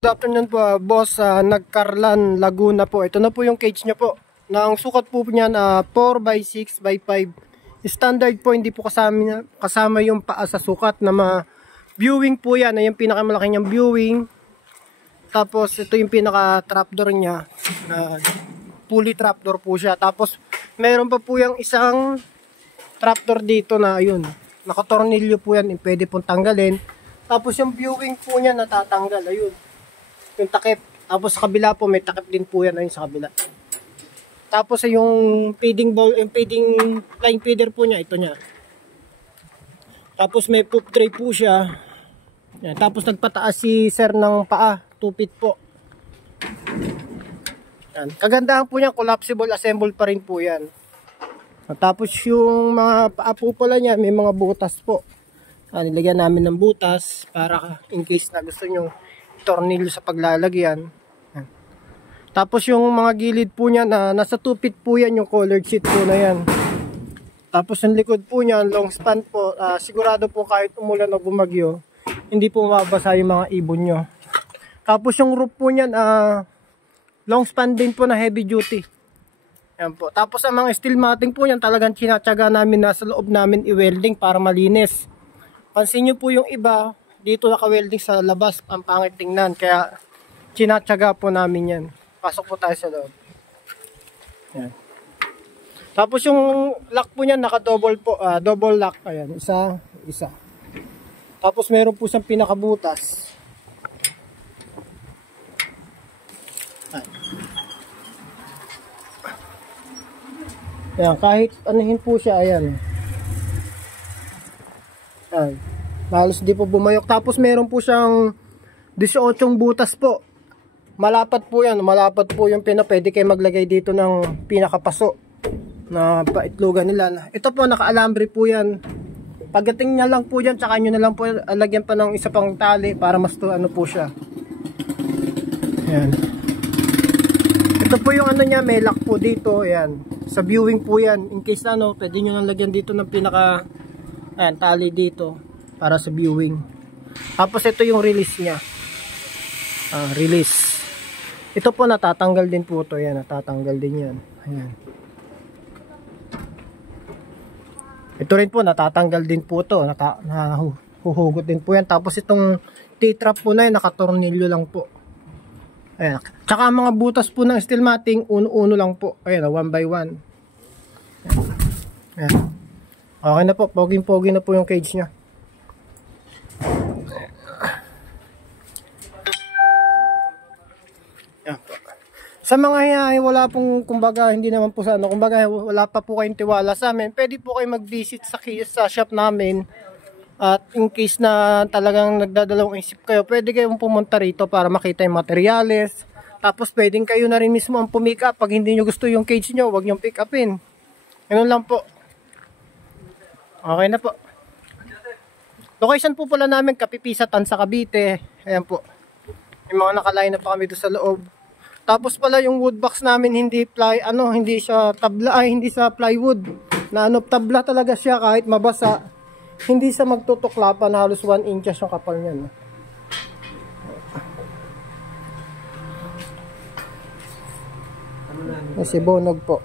Good afternoon po, boss, Nagcarlan, Laguna po. Ito na po yung cage niya po. Na ang sukat po niyan 4x6x5. Standard po, hindi po kasama yung paa sa sukat na viewing po yan. Yung pinakamalaki niyang viewing. Tapos ito yung pinaka trapdoor niya. Pulley trapdoor po siya. Tapos meron pa po yung isang trapdoor dito na ayun. Nakatornilyo po yan, pwede pong tanggalin. Tapos yung viewing po niya natatanggal, ayun. Yung takip. Tapos sa kabila po may takip din po yan ayun sa kabila. Tapos yung feeding bowl, yung feeding flying feeder po niya, ito niya. Tapos may poop tray po siya. Yan. Tapos nagpataas si sir ng paa, 2 feet po. Yan. Kagandahan po niya, collapsible assemble pa rin po yan. Tapos yung mga paa po pala niya, may mga butas po. Nilagyan namin ng butas para in case na gusto nyo tornilyo sa paglalagyan. Yan. Tapos yung mga gilid po niya na nasa 2 feet po yan, yung colored sheet po na yan. Tapos yung likod po niya, long span po, sigurado po kahit umulan o bumagyo, hindi po mabasa yung mga ibon nyo. Tapos yung roof po niyan, long span din po na heavy duty. Yan po. Tapos ang mga steel matting po niyan, talagang tinatsaga namin na sa loob namin i-welding para malinis. Pansin nyo po yung iba, dito naka-welding sa labas, ang pangit tingnan. Kaya tinatsaga po namin yan. Pasok po tayo sa loob. Yan. Tapos yung lock po niyan, naka-double po, double lock. Ayan, isa. Tapos meron po siyang pinakabutas. Ayan, kahit anuhin po siya, ayan. Ayan. Halos di po bumayok. Tapos meron po siyang 18 butas po. Malapat po yan. Malapat po yung pwede kayo maglagay dito ng pinakapaso na paitlugan nila. Ito po, naka-alambre po yan. Pagdating niya lang po yan, tsaka nyo na lang po lagyan pa ng isa pang tali para mas ano po siya. Ayan. Ito po yung ano niya, may lock po dito. Ayan. Sa viewing po yan. In case ano, pwede nyo nang lagyan dito ng pinaka tali dito para sa viewing. Tapos ito yung release niya. Release. Ito po natatanggal din po ito. Ayan, natatanggal din yan. Ayan. Ito rin po natatanggal din po ito. Nahuhugot din po yan. Tapos itong T-trap po na yan, nakatornilyo lang po. Ayan. Tsaka mga butas po ng steel matting, uno-uno lang po. Ayan, 1 by 1. Ayan. Okay na po, poging-pogi na po yung cage nya. Sa mga wala pong, kumbaga, hindi naman po sa ano, kumbaga, wala pa po kayong tiwala sa amin, pwede po kayo mag-visit sa shop namin. At in case na talagang nagdadalawang isip kayo, pwede kayong pumunta rito para makita yung materyales. Tapos pwedeng kayo na rin mismo ang pumick up. Pag hindi nyo gusto yung cage nyo, huwag nyo pick upin. Ganun lang po. Okay na po. Location po pala namin, Kapipisatan sa Cavite. Ayan po. Yung mga nakaline na pa kami doon sa loob. Tapos pala yung wood box namin hindi siya tabla, hindi sa plywood. Na tabla talaga siya kahit mabasa. Hindi sa magtutuklapan, halos 1 inches yung kapal niya. Kasi bonog po.